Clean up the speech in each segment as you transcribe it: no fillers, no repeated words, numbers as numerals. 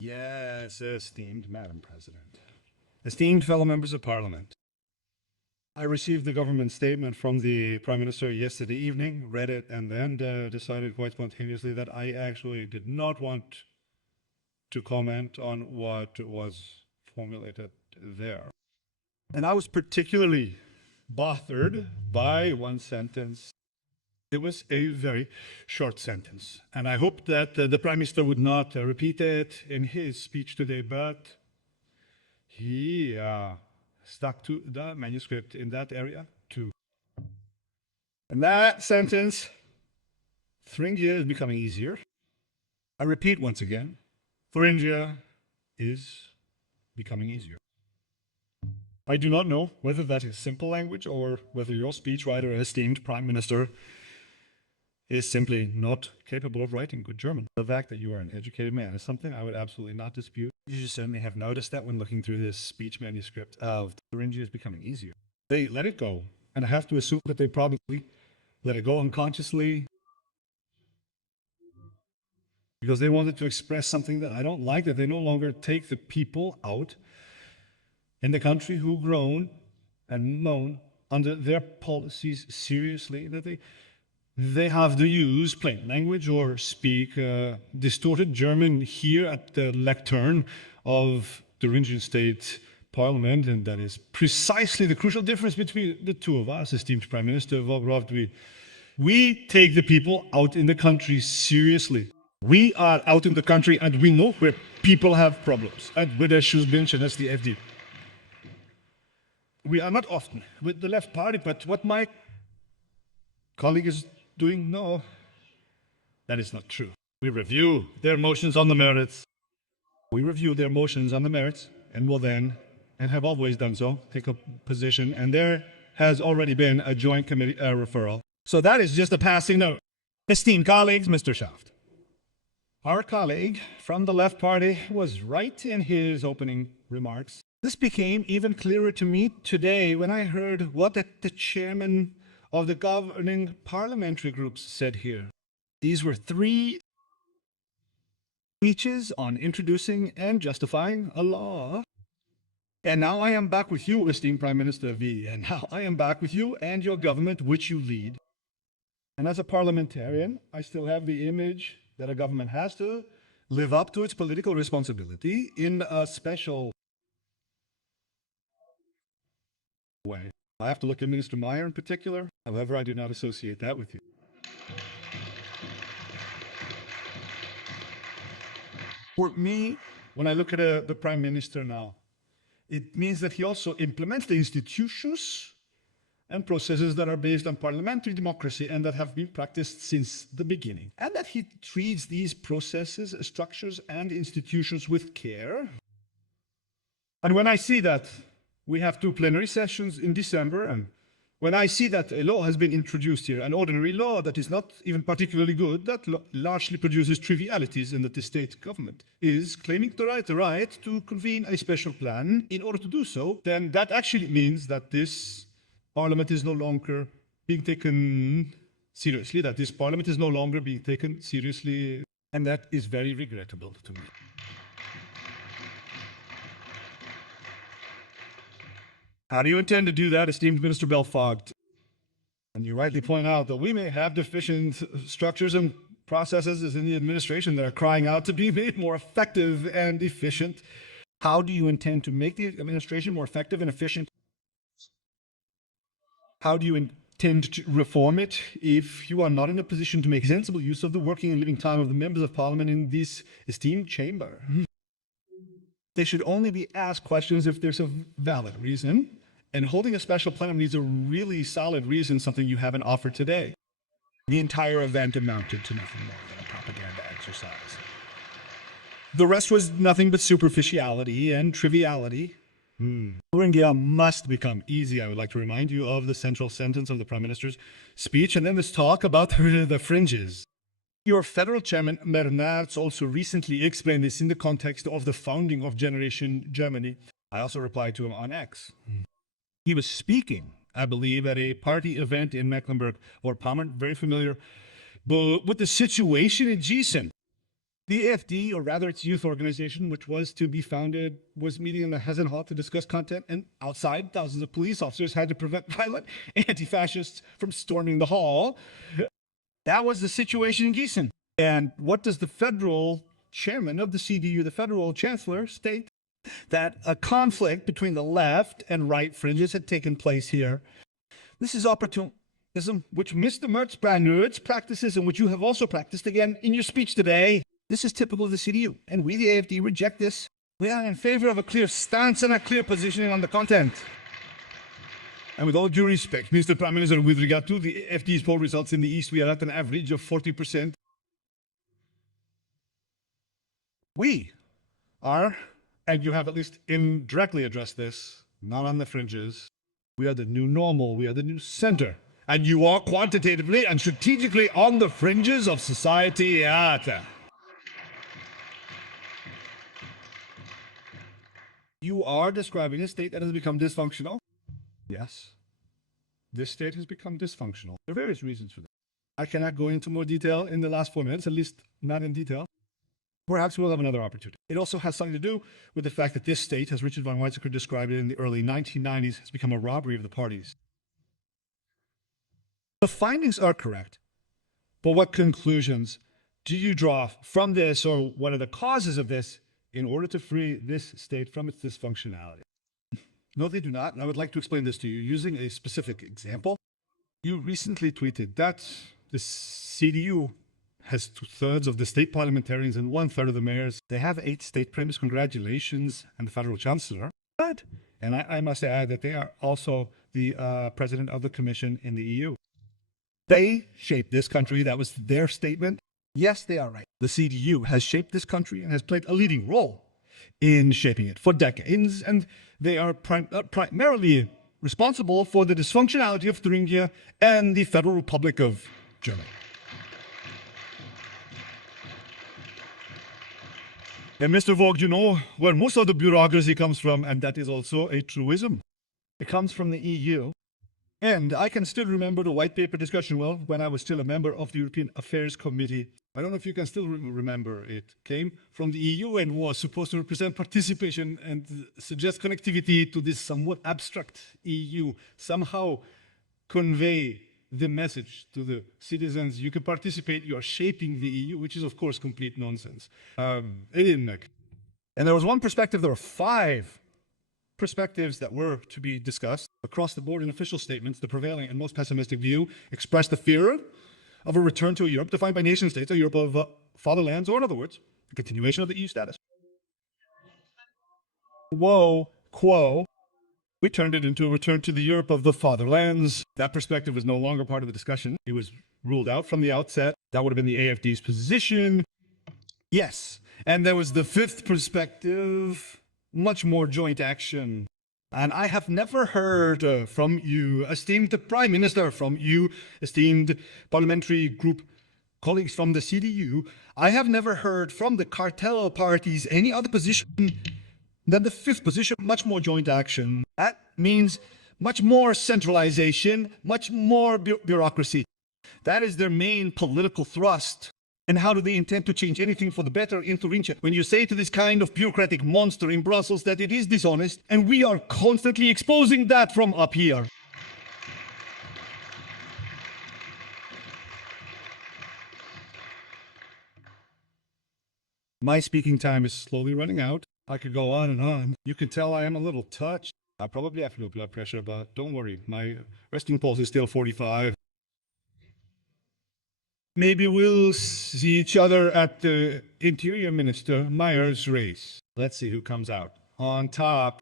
Yes, esteemed Madam President. Esteemed fellow members of Parliament. I received the government statement from the Prime Minister yesterday evening, read it, and then decided quite spontaneously that I actually did not want to comment on what was formulated there. And I was particularly bothered by one sentence. It was a very short sentence, and I hoped that the Prime Minister would not repeat it in his speech today, but he stuck to the manuscript in that area too. And that sentence, Thuringia is becoming easier. I repeat once again, Thuringia is becoming easier. I do not know whether that is simple language or whether your speechwriter, esteemed Prime Minister, is simply not capable of writing good German. The fact that you are an educated man is something I would absolutely not dispute. You should certainly have noticed that when looking through this speech manuscript of Thuringia is becoming easier. They let it go, and I have to assume that they probably let it go unconsciously because they wanted to express something that I don't like, that they no longer take the people out in the country who groan and moan under their policies seriously, that they have to use plain language or speak distorted German here at the lectern of the Thuringian State Parliament, and that is precisely the crucial difference between the two of us, esteemed Prime Minister Wolfroth. We take the people out in the country seriously. We are out in the country and we know where people have problems and where their shoes binge, and that's the AfD. We are not often with the left party, but what my colleague is doing, no, that is not true. We review their motions on the merits. We review their motions on the merits and will then, and have always done so, take a position, and there has already been a joint committee referral. So that is just a passing note. Esteemed colleagues, Mr. Schaft. Our colleague from the left party was right in his opening remarks. This became even clearer to me today when I heard what the chairman of the governing parliamentary groups said here. These were 3 speeches on introducing and justifying a law. And now I am back with you, esteemed Prime Minister V, and now I am back with you and your government, which you lead. And as a parliamentarian, I still have the image that a government has to live up to its political responsibility in a special way. I have to look at Minister Meyer in particular. However, I do not associate that with you. For me, when I look at the Prime Minister now, it means that he also implements the institutions and processes that are based on parliamentary democracy and that have been practiced since the beginning. And that he treats these processes, structures, and institutions with care. And when I see that we have 2 plenary sessions in December, and when I see that a law has been introduced here, an ordinary law that is not even particularly good, that largely produces trivialities, and that the state government is claiming the right to convene a special plan in order to do so, then that actually means that this Parliament is no longer being taken seriously, that this Parliament is no longer being taken seriously, and that is very regrettable to me. How do you intend to do that, esteemed Minister Belfort? And you rightly point out that we may have deficient structures and processes in the administration that are crying out to be made more effective and efficient. How do you intend to make the administration more effective and efficient? How do you intend to reform it if you are not in a position to make sensible use of the working and living time of the members of Parliament in this esteemed chamber? They should only be asked questions if there's a valid reason, and holding a special plenum needs a really solid reason, something you haven't offered today. The entire event amounted to nothing more than a propaganda exercise. The rest was nothing but superficiality and triviality. Thuringia must become easy. I would like to remind you of the central sentence of the Prime Minister's speech, and then let's talk about the fringes. Your federal chairman, Mernaerts, also recently explained this in the context of the founding of Generation Germany. I also replied to him on X. He was speaking, I believe, at a party event in Mecklenburg or Pommern, very familiar, but with the situation in Gießen. The AfD, or rather its youth organization, which was to be founded, was meeting in the Hessen Hall to discuss content, and outside, thousands of police officers had to prevent violent anti-fascists from storming the hall. That was the situation in Gießen. And what does the federal chairman of the CDU, the federal chancellor, state? That a conflict between the left and right fringes had taken place here. This is opportunism, which Mr. Merz practices and which you have also practiced again in your speech today. This is typical of the CDU, and we, the AfD, reject this. We are in favor of a clear stance and a clear positioning on the content. And with all due respect, Mr. Prime Minister, with regard to the AfD's poll results in the East, we are at an average of 40%. We are, and you have at least indirectly addressed this, not on the fringes. We are the new normal, we are the new center. And you are quantitatively and strategically on the fringes of society. You are describing a state that has become dysfunctional. Yes, this state has become dysfunctional. There are various reasons for that. I cannot go into more detail in the last 4 minutes, at least not in detail. Perhaps we'll have another opportunity. It also has something to do with the fact that this state, as Richard von Weizsäcker described it in the early 1990s, has become a robbery of the parties. The findings are correct, but what conclusions do you draw from this, or what are the causes of this, in order to free this state from its dysfunctionality? No, they do not, and I would like to explain this to you using a specific example. You recently tweeted that the CDU has 2/3 of the state parliamentarians and 1/3 of the mayors. They have 8 state premiers. Congratulations, and the federal chancellor. But, and I must add that they are also the president of the Commission in the EU. They shaped this country. That was their statement. Yes, they are right. The CDU has shaped this country and has played a leading role in shaping it for decades, and they are primarily responsible for the dysfunctionality of Thuringia and the Federal Republic of Germany. And Mr. Vogt, you know where most of the bureaucracy comes from, and that is also a truism. It comes from the EU. And I can still remember the white paper discussion well when I was still a member of the European Affairs Committee. I don't know if you can still remember. It came from the EU and was supposed to represent participation and suggest connectivity to this somewhat abstract EU, somehow convey the message to the citizens: you can participate, you are shaping the EU, which is of course complete nonsense. It didn't work. And there was one perspective, there were 5 perspectives that were to be discussed. Across the board in official statements, the prevailing and most pessimistic view expressed the fear of a return to a Europe defined by nation states, a Europe of fatherlands, or in other words, a continuation of the EU status. Quo, we turned it into a return to the Europe of the fatherlands. That perspective was no longer part of the discussion. It was ruled out from the outset. That would have been the AfD's position. Yes, and there was the 5th perspective, much more joint action. And I have never heard from you, esteemed Prime Minister, from you, esteemed parliamentary group colleagues from the CDU, I have never heard from the cartel parties any other position than the 5th position, much more joint action. That means much more centralization, much more bureaucracy. That is their main political thrust. And how do they intend to change anything for the better in Thuringia when you say to this kind of bureaucratic monster in Brussels that it is dishonest, and we are constantly exposing that from up here? My speaking time is slowly running out. I could go on and on. You can tell I am a little touched. I probably have low blood pressure, but don't worry, my resting pulse is still 45. Maybe we'll see each other at the Interior Minister Meyer's race. Let's see who comes out on top.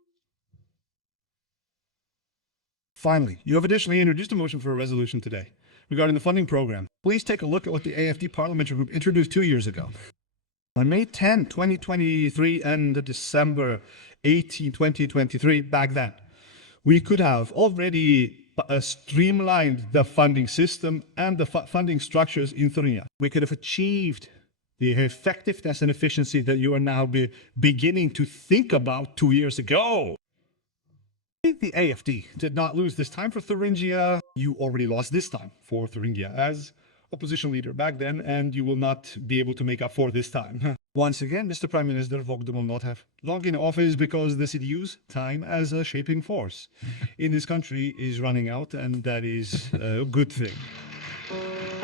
Finally, you have additionally introduced a motion for a resolution today regarding the funding program. Please take a look at what the AfD parliamentary group introduced 2 years ago. On May 10, 2023 and December 18, 2023, back then, we could have already streamlined the funding system and the funding structures in Thuringia. We could have achieved the effectiveness and efficiency that you are now beginning to think about 2 years ago. The AfD did not lose this time for Thuringia. You already lost this time for Thuringia as opposition leader back then, and you will not be able to make up for this time. Once again, Mr. Prime Minister Vogde will not have long in office because the CDU's time as a shaping force in this country is running out, and that is a good thing.